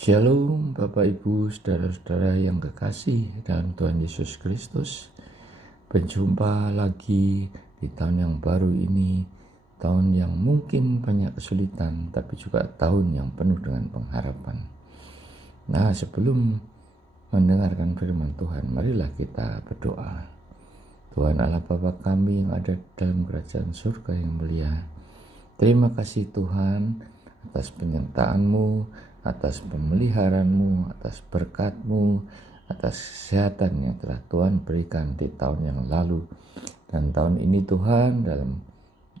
Shalom Bapak Ibu, saudara-saudara yang kekasih dalam Tuhan Yesus Kristus. Berjumpa lagi di tahun yang baru ini, tahun yang mungkin banyak kesulitan, tapi juga tahun yang penuh dengan pengharapan. Nah, sebelum mendengarkan firman Tuhan, marilah kita berdoa. Tuhan Allah Bapa kami yang ada dalam kerajaan surga yang mulia, terima kasih Tuhan atas penyertaan-Mu, atas pemeliharaanmu, atas berkat-Mu, atas kesehatan yang telah Tuhan berikan di tahun yang lalu. Dan tahun ini Tuhan, dalam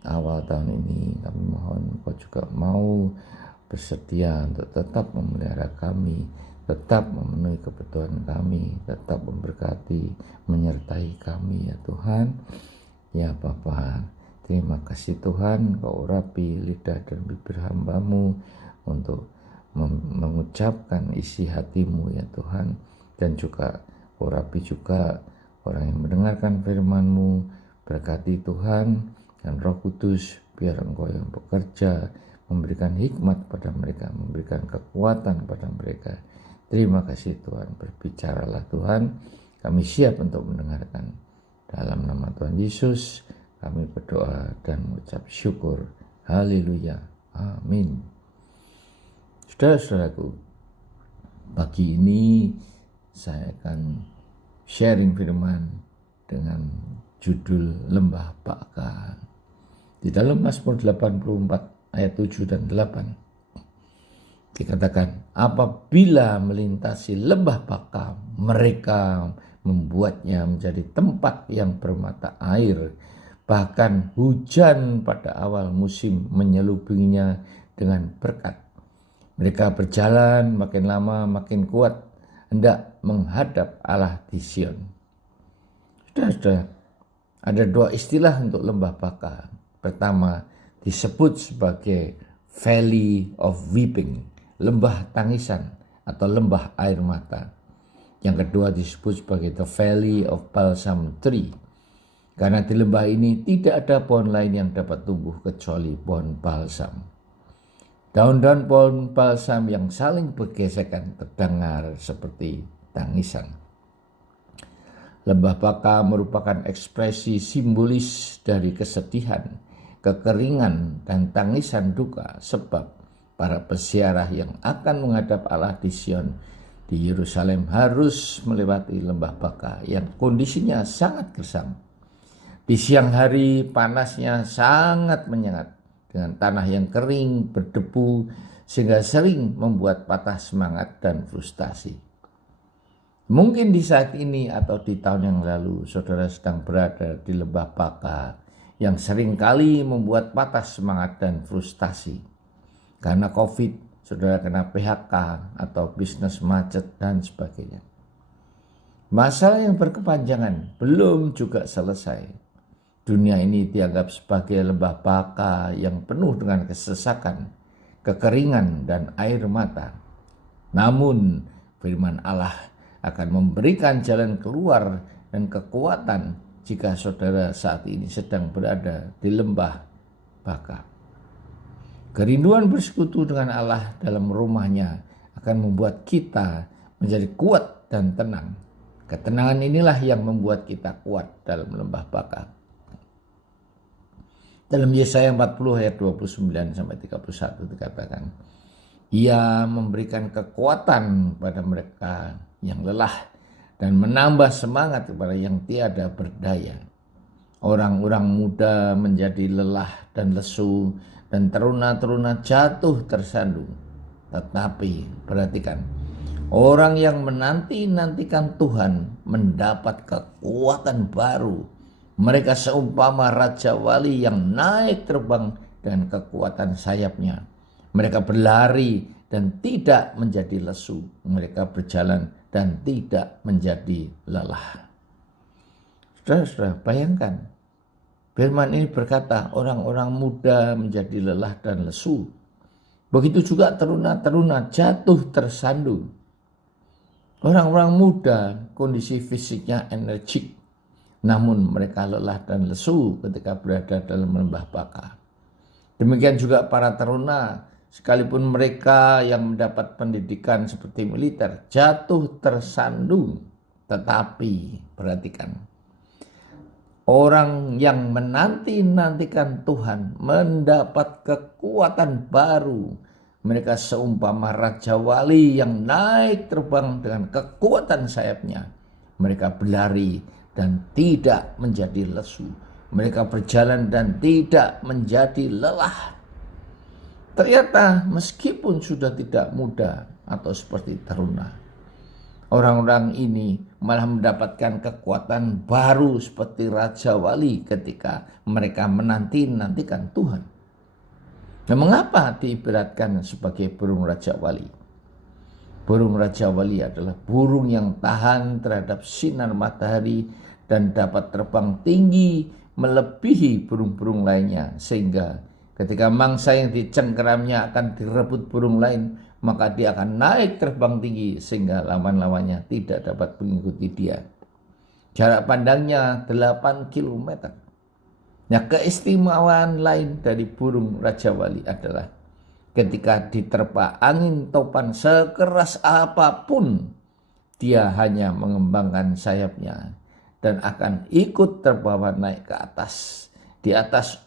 awal tahun ini kami mohon Engkau juga mau bersedia untuk tetap memelihara kami, tetap memenuhi kebutuhan kami, tetap memberkati, menyertai kami ya Tuhan. Ya Bapa, terima kasih Tuhan, Kau urapi lidah dan bibir hamba-Mu untuk mengucapkan isi hatimu ya Tuhan, dan juga urapi juga orang yang mendengarkan firman-Mu. Berkati Tuhan dan Roh Kudus, biar Engkau yang bekerja, memberikan hikmat pada mereka, memberikan kekuatan pada mereka. Terima kasih Tuhan, berbicaralah Tuhan, kami siap untuk mendengarkan. Dalam nama Tuhan Yesus kami berdoa dan mengucap syukur. Haleluya, amin. Saudara-saudaraku, pagi ini saya akan sharing firman dengan judul Lembah Baka. Di dalam Mazmur 84 ayat 7 dan 8 dikatakan, apabila melintasi lembah Baka, mereka membuatnya menjadi tempat yang bermata air. Bahkan hujan pada awal musim menyelubunginya dengan berkat. Mereka berjalan makin lama makin kuat, hendak menghadap Allah di Sion. Sudah, ada dua istilah untuk lembah Baka. Pertama disebut sebagai Valley of Weeping, lembah tangisan atau lembah air mata. Yang kedua disebut sebagai The Valley of Balsam Tree, karena di lembah ini tidak ada pohon lain yang dapat tumbuh kecuali pohon balsam. Daun-daun pohon balsam yang saling bergesekan terdengar seperti tangisan. Lembah Baka merupakan ekspresi simbolis dari kesedihan, kekeringan, dan tangisan duka, sebab para peziarah yang akan menghadap Allah di Sion di Yerusalem harus melewati lembah Baka yang kondisinya sangat gersam. Di siang hari panasnya sangat menyengat, dengan tanah yang kering, berdebu, sehingga sering membuat patah semangat dan frustasi. Mungkin di saat ini atau di tahun yang lalu, saudara sedang berada di lembah Baka yang sering kali membuat patah semangat dan frustasi. Karena COVID, saudara kena PHK atau bisnis macet dan sebagainya. Masalah yang berkepanjangan belum juga selesai. Dunia ini dianggap sebagai lembah Baka yang penuh dengan kesesakan, kekeringan, dan air mata. Namun firman Allah akan memberikan jalan keluar dan kekuatan jika saudara saat ini sedang berada di lembah Baka. Kerinduan bersekutu dengan Allah dalam rumahnya akan membuat kita menjadi kuat dan tenang. Ketenangan inilah yang membuat kita kuat dalam lembah Baka. Dalam Yesaya 40 ayat 29-31 dikatakan, Ia memberikan kekuatan pada mereka yang lelah dan menambah semangat kepada yang tiada berdaya. Orang-orang muda menjadi lelah dan lesu, dan teruna-teruna jatuh tersandung. Tetapi perhatikan, orang yang menanti-nantikan Tuhan mendapat kekuatan baru. Mereka seumpama Raja Wali yang naik terbang dengan kekuatan sayapnya. Mereka berlari dan tidak menjadi lesu. Mereka berjalan dan tidak menjadi lelah. Saudara-saudara, bayangkan. Firman ini berkata orang-orang muda menjadi lelah dan lesu. Begitu juga teruna-teruna jatuh tersandung. Orang-orang muda kondisi fisiknya energik. Namun mereka lelah dan lesu ketika berada dalam lembah Baka. Demikian juga para teruna sekalipun mereka yang mendapat pendidikan seperti militer jatuh tersandung. Tetapi perhatikan, orang yang menanti-nantikan Tuhan mendapat kekuatan baru. Mereka seumpama raja wali yang naik terbang dengan kekuatan sayapnya. Mereka berlari dan tidak menjadi lesu. Mereka berjalan dan tidak menjadi lelah. Ternyata meskipun sudah tidak muda atau seperti teruna, orang-orang ini malah mendapatkan kekuatan baru seperti raja wali ketika mereka menanti-nantikan Tuhan. Nah, mengapa diibaratkan sebagai burung raja wali? Burung raja wali adalah burung yang tahan terhadap sinar matahari dan dapat terbang tinggi melebihi burung-burung lainnya, sehingga ketika mangsa yang dicengkeramnya akan direbut burung lain, maka dia akan naik terbang tinggi sehingga lawan-lawannya tidak dapat mengikuti dia. Jarak pandangnya 8 km. Nah, keistimewaan lain dari burung raja wali adalah ketika diterpa angin topan sekeras apapun, dia hanya mengembangkan sayapnya dan akan ikut terbawa naik ke atas. Di atas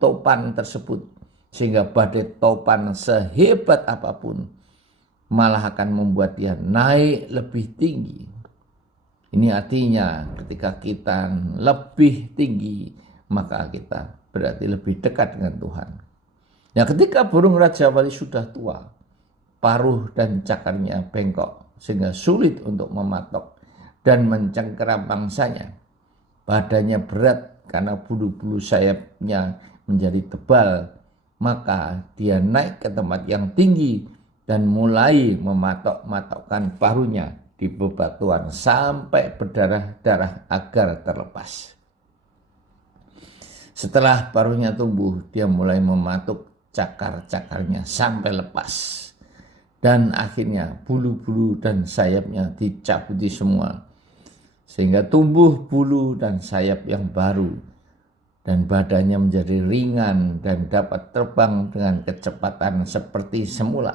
topan tersebut, sehingga badai topan sehebat apapun malah akan membuat dia naik lebih tinggi. Ini artinya ketika kita lebih tinggi, maka kita berarti lebih dekat dengan Tuhan. Nah, ketika burung raja wali sudah tua, paruh dan cakarnya bengkok sehingga sulit untuk mematok dan mencengkeram mangsanya. Badannya berat karena bulu-bulu sayapnya menjadi tebal, maka dia naik ke tempat yang tinggi dan mulai mematok-matokkan paruhnya di bebatuan sampai berdarah-darah agar terlepas. Setelah paruhnya tumbuh, dia mulai mematuk cakar-cakarnya sampai lepas. Dan akhirnya bulu-bulu dan sayapnya dicabuti semua, sehingga tumbuh bulu dan sayap yang baru. Dan badannya menjadi ringan dan dapat terbang dengan kecepatan seperti semula.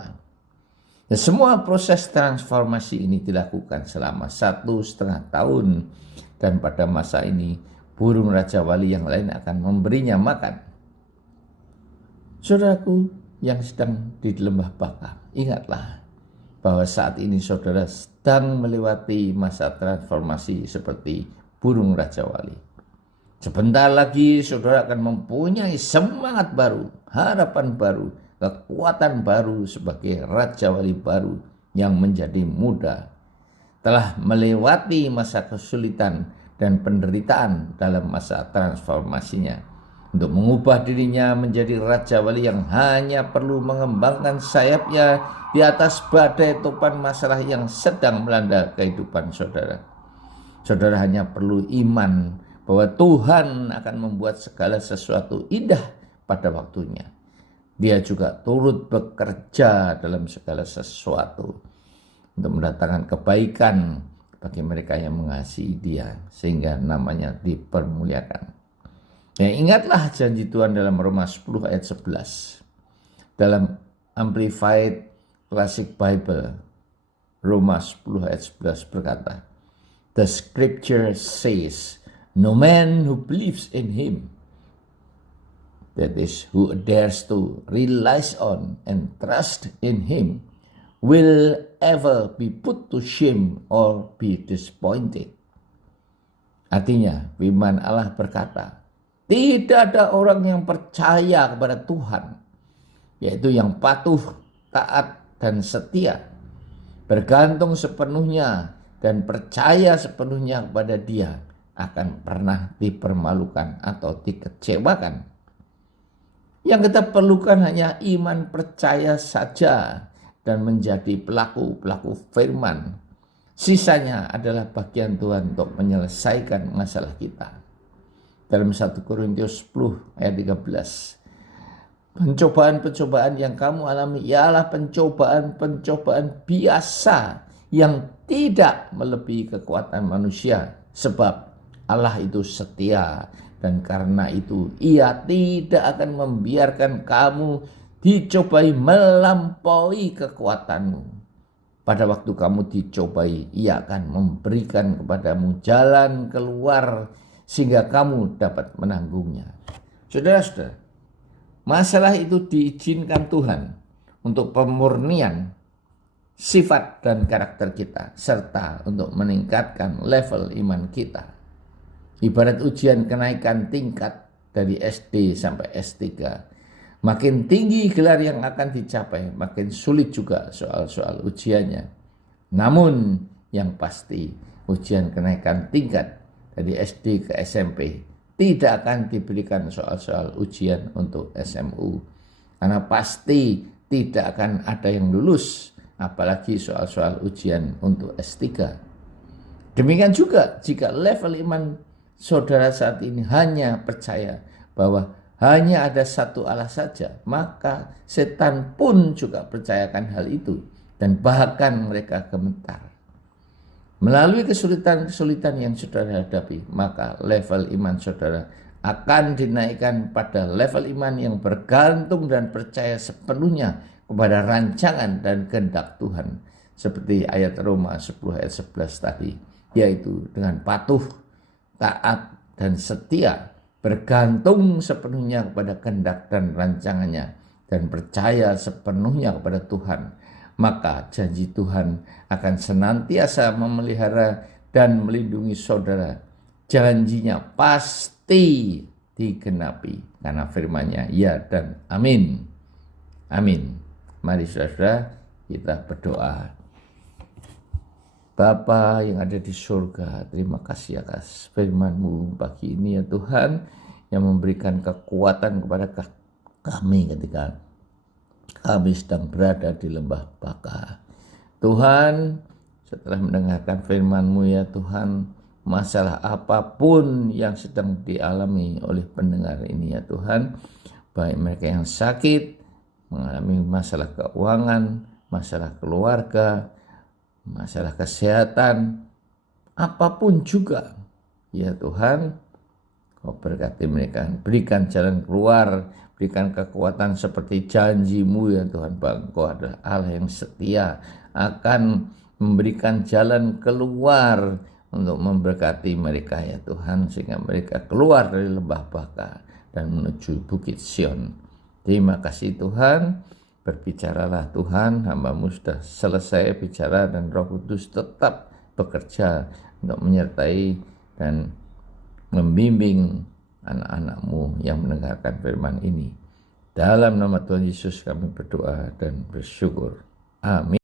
Dan semua proses transformasi ini dilakukan selama 1,5 tahun. Dan pada masa ini, burung raja wali yang lain akan memberinya makan. Saudaraku yang sedang di lembah Baka, ingatlah bahwa saat ini saudara sedang melewati masa transformasi seperti burung raja wali. Sebentar lagi saudara akan mempunyai semangat baru, harapan baru, kekuatan baru sebagai raja wali baru yang menjadi muda. Telah melewati masa kesulitan dan penderitaan dalam masa transformasinya, untuk mengubah dirinya menjadi raja wali yang hanya perlu mengembangkan sayapnya di atas badai topan masalah yang sedang melanda kehidupan saudara. Saudara hanya perlu iman bahwa Tuhan akan membuat segala sesuatu indah pada waktunya. Dia juga turut bekerja dalam segala sesuatu untuk mendatangkan kebaikan bagi mereka yang mengasihi Dia, sehingga namanya dipermuliakan. Ya, ingatlah janji Tuhan dalam Roma 10 ayat 11. Dalam Amplified Classic Bible, Roma 10 ayat 11 berkata, "The scripture says, no man who believes in him," that is, who dares to rely on and trust in him, "will ever be put to shame or be disappointed." Artinya, firman Allah berkata, tidak ada orang yang percaya kepada Tuhan, yaitu yang patuh, taat, dan setia, bergantung sepenuhnya dan percaya sepenuhnya kepada Dia, akan pernah dipermalukan atau dikecewakan. Yang kita perlukan hanya iman percaya saja dan menjadi pelaku-pelaku firman. Sisanya adalah bagian Tuhan untuk menyelesaikan masalah kita. Dalam 1 Korintus 10 ayat 13. Pencobaan-pencobaan yang kamu alami ialah pencobaan-pencobaan biasa yang tidak melebihi kekuatan manusia. Sebab Allah itu setia, dan karena itu Ia tidak akan membiarkan kamu dicobai melampaui kekuatanmu. Pada waktu kamu dicobai, Ia akan memberikan kepadamu jalan keluar sehingga kamu dapat menanggungnya. Saudara-saudara, masalah itu diizinkan Tuhan untuk pemurnian sifat dan karakter kita, serta untuk meningkatkan level iman kita. Ibarat ujian kenaikan tingkat dari SD sampai S3. Makin tinggi gelar yang akan dicapai, makin sulit juga soal-soal ujiannya. Namun yang pasti, ujian kenaikan tingkat dari SD ke SMP tidak akan diberikan soal-soal ujian untuk SMU. Karena pasti tidak akan ada yang lulus, apalagi soal-soal ujian untuk S3. Demikian juga jika level iman saudara saat ini hanya percaya bahwa hanya ada satu Allah saja, maka setan pun juga percayakan hal itu dan bahkan mereka gemetar. Melalui kesulitan-kesulitan yang saudara hadapi, maka level iman saudara akan dinaikkan pada level iman yang bergantung dan percaya sepenuhnya kepada rancangan dan kehendak Tuhan. Seperti ayat Roma 10 ayat 11 tadi, yaitu dengan patuh, taat, dan setia, bergantung sepenuhnya kepada kehendak dan rancangannya, dan percaya sepenuhnya kepada Tuhan, maka janji Tuhan akan senantiasa memelihara dan melindungi saudara. Janjinya pasti digenapi, karena firman-Nya ya dan amin. Amin. Mari saudara kita berdoa. Bapa yang ada di surga, terima kasih atas firman-Mu pagi ini ya Tuhan, yang memberikan kekuatan kepada kami ketika kami sedang berada di lembah baka. Tuhan, setelah mendengarkan firman-Mu ya Tuhan, masalah apapun yang sedang dialami oleh pendengar ini ya Tuhan, baik mereka yang sakit, mengalami masalah keuangan, masalah keluarga, masalah kesehatan, apapun juga, ya Tuhan, Kau berkati mereka, berikan jalan keluar, berikan kekuatan seperti janji-Mu ya Tuhan, bahwa Engkau adalah Allah yang setia, akan memberikan jalan keluar untuk memberkati mereka ya Tuhan, sehingga mereka keluar dari lembah baka dan menuju Bukit Sion. Terima kasih Tuhan. Berbicaralah Tuhan, hamba-Mu sudah selesai bicara dan Roh Kudus tetap bekerja untuk menyertai dan membimbing anak-anak-Mu yang mendengarkan firman ini. Dalam nama Tuhan Yesus kami berdoa dan bersyukur. Amin.